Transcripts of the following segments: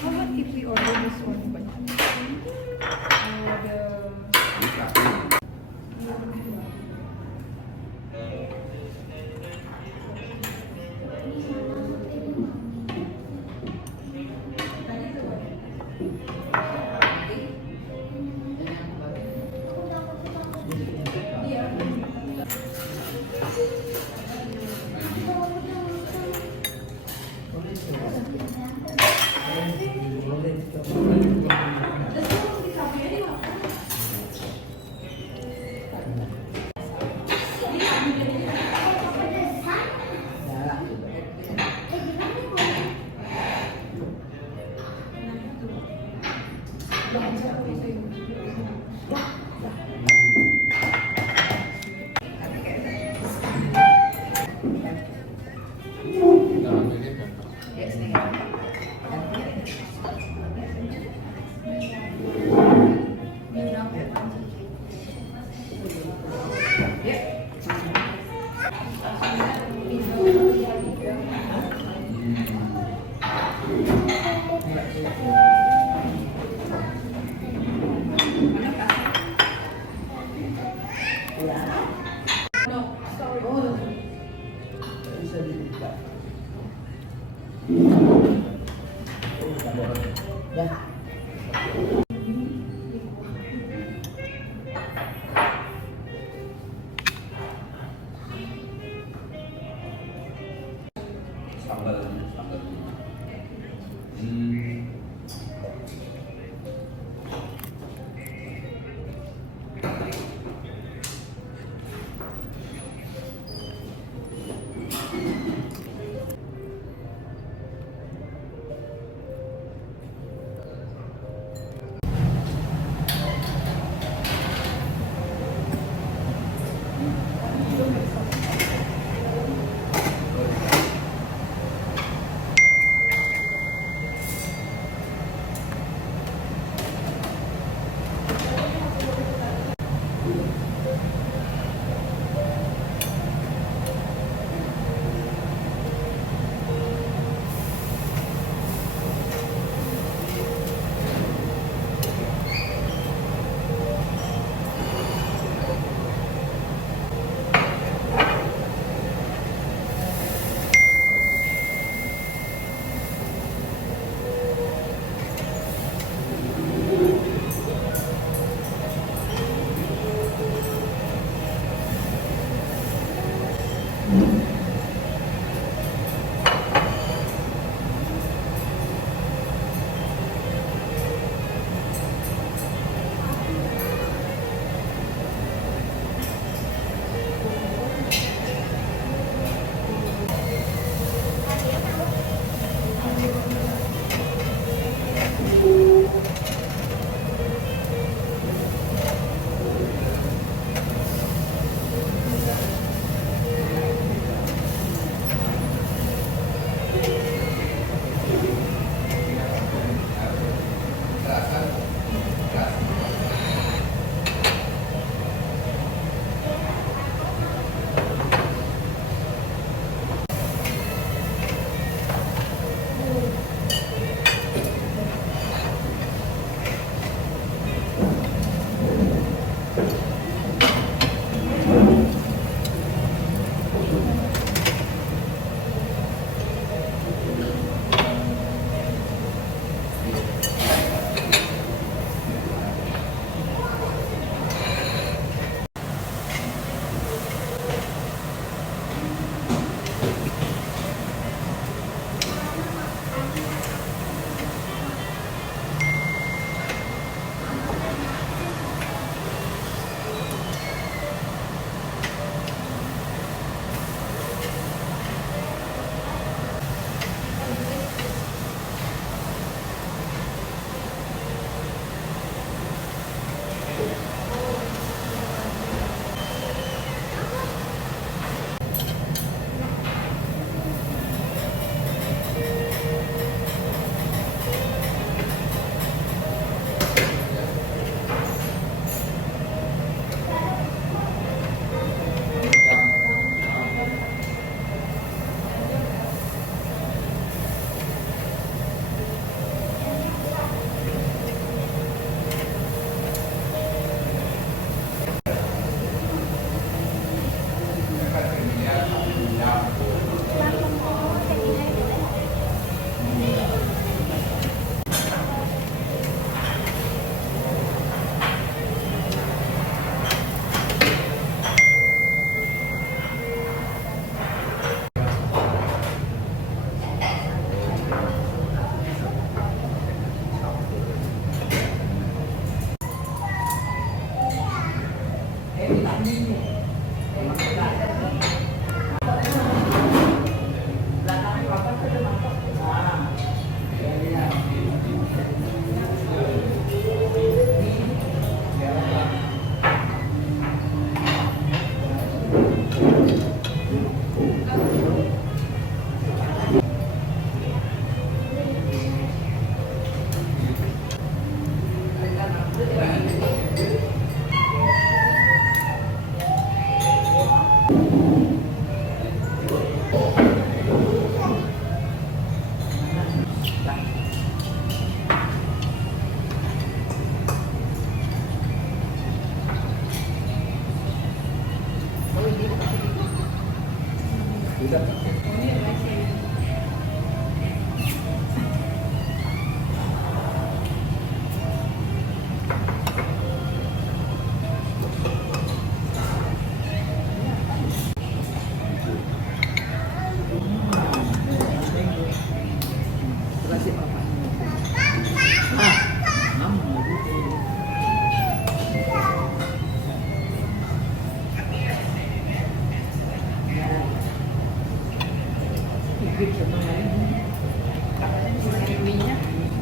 How about if we order this one? But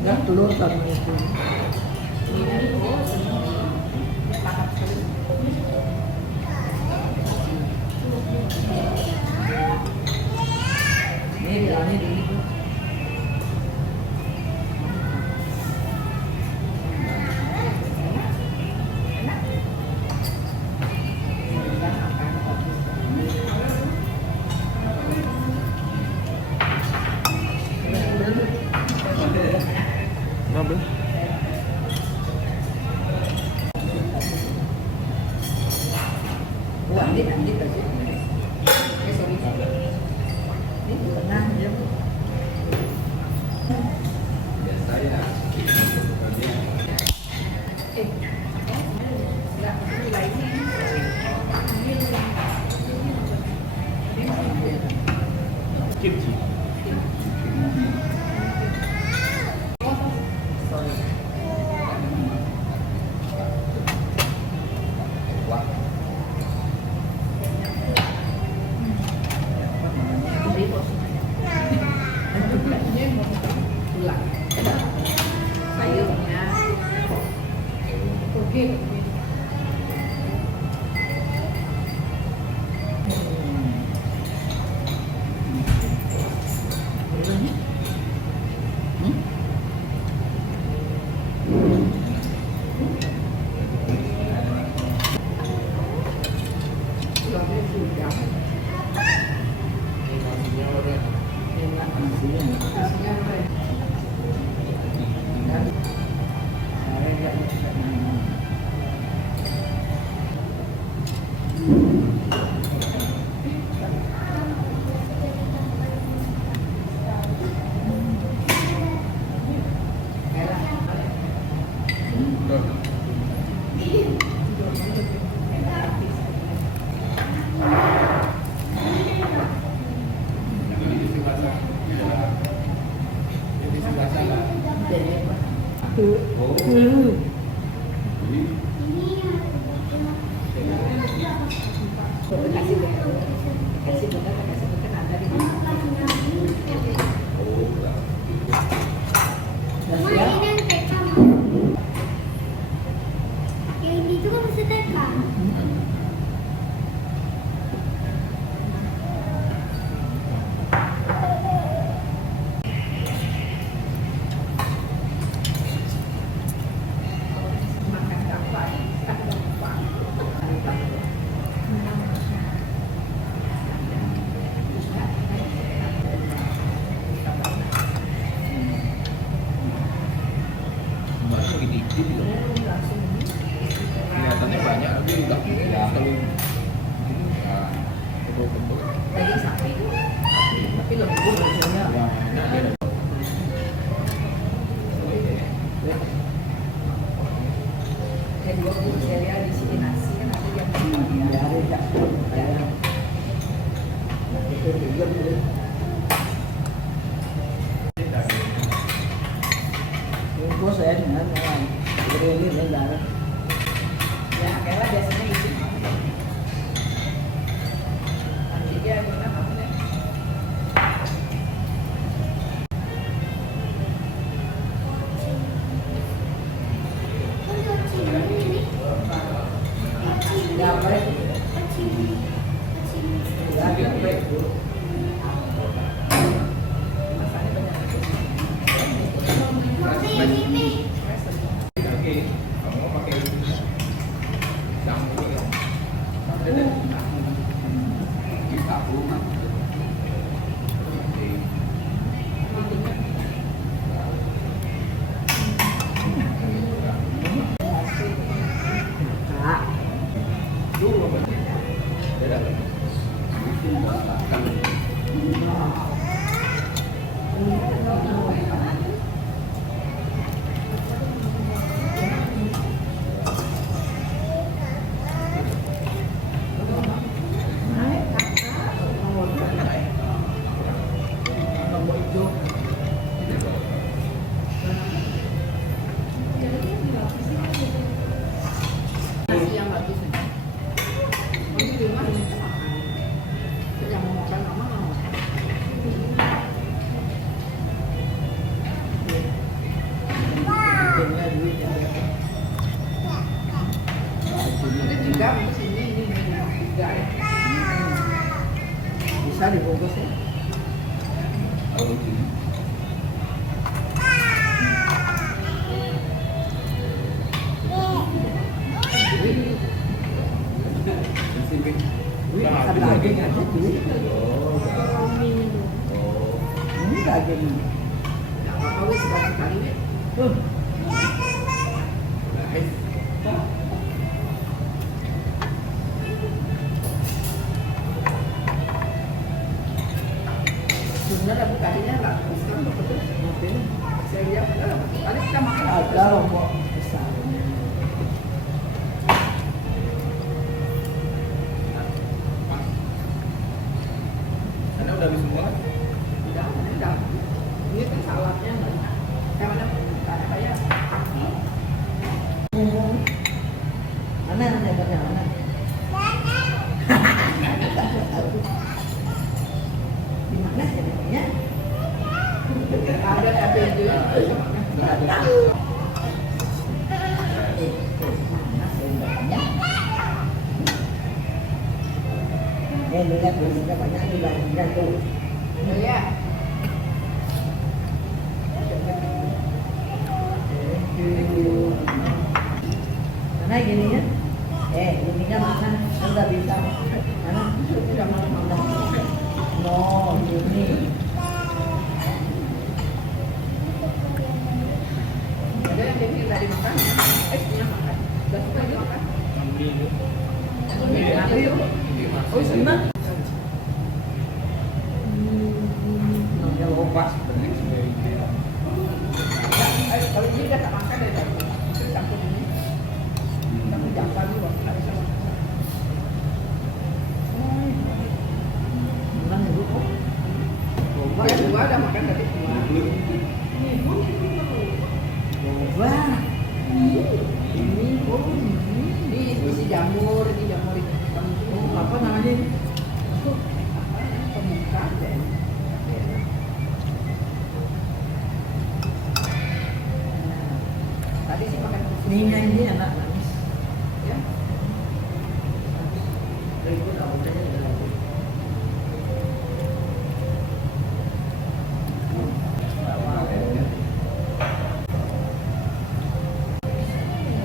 Enggak, telur tadi itu. Ini bilangnya di itu. Kenapa? kimchi. Wah. Tulang. Sayurnya. Oke. Tulangnya sudah. Ini nasinya udah. Enak nasinya. Nasinya apa? Dan saya nggak bisa nanya. Yang itu kan mesti TK. Bakso dikit loh. Kelihatannya banyak tapi udah terlalu bentuk-bentuk. Daging sapi, tapi lembut rasanya. Wah, enak dia. Yang dua bungkus saya lihat di sini nasi kan ada yang Ya, ada tak. Ya. Itu juga boleh. Bungkus saya dengan ini darah. ya kayak biasanya isi. Nanti dia gimana maksudnya? Untuk cili ini, Ya, apa itu? cili. Ya, apa itu? Masanya banyak. Roti ini. Oke, kamu mau pakai campur ya? Ada deh. Kita rumah. Oke. Kak. Beda kan? Nomor itu. Nasi yang bagus nih. Kamu di rumah ini makan. Yang mau makan mama mau makan. Punya duit yang berapa? Itu juga bungkus ini juga ya. Bisa dibungkus ya? Kalau ini. Duit makan daging aja duit. Ini daging. Nggak apa-apa wis sekali-sekali wis. Tuh. Sebenarnya aku tadinya nggak sekarang betul. Saya lihat kali kita makan Ada lombok besar. Anda udah habis semua kan? bajunya sama kan? Lihat dulunya banyak juga lihat tuh. Oh ya. Mana gininya? Gininya mana? Enggak bisa. Mana? Sudah mana? No, ini. Ada yang Devi tadi makan, punya makan. Gak suka dia makan. Oh, senang. Ya lepas sebenarnya sebaiknya. Kalau ini dia tak makan dari tadi. Terus campur ini. Campur jangka dulu. Nggak bisa makan. Senang ya, Bu. Yang dua udah makan tadi semua. Wah. Ini isi jamur, ini jamur ini. Oh, apa namanya ini? Pembuka deh. Tadi sih makan Ininya ini enak manis. ya. Berikut awalnya adalah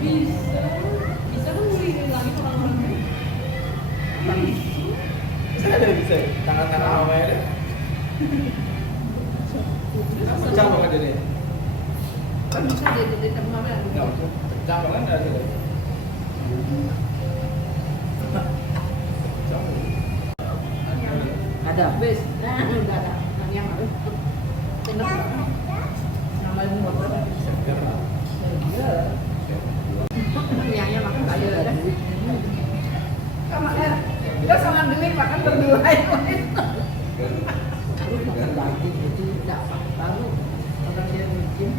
Bisa kan ngulingin lagi orang-orangnya. Bisa. Tangan-tangan mama ya. Pecah banget ini. Kan bisa di tempat mana? Enggak, pecah banget ada sih. ada. Habis. Nah, udah ada. Yang harus. Enak nggak? Namanya motor. Yang makan kayu ada. Sama ya. Kita sama duit makan berdua itu. Terus makan daging itu Tidak baru. Kalau dia bikin.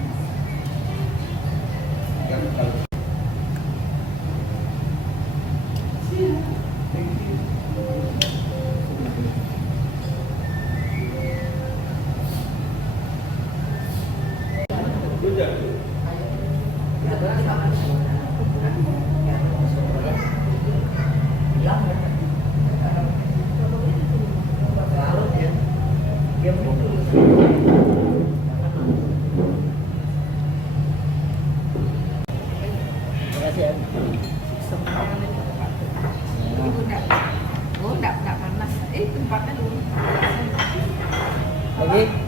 bilang ya. Lalu dia mukul. Terima kasih ya. Oh, enggak panas. Tempatnya dulu. Lagi.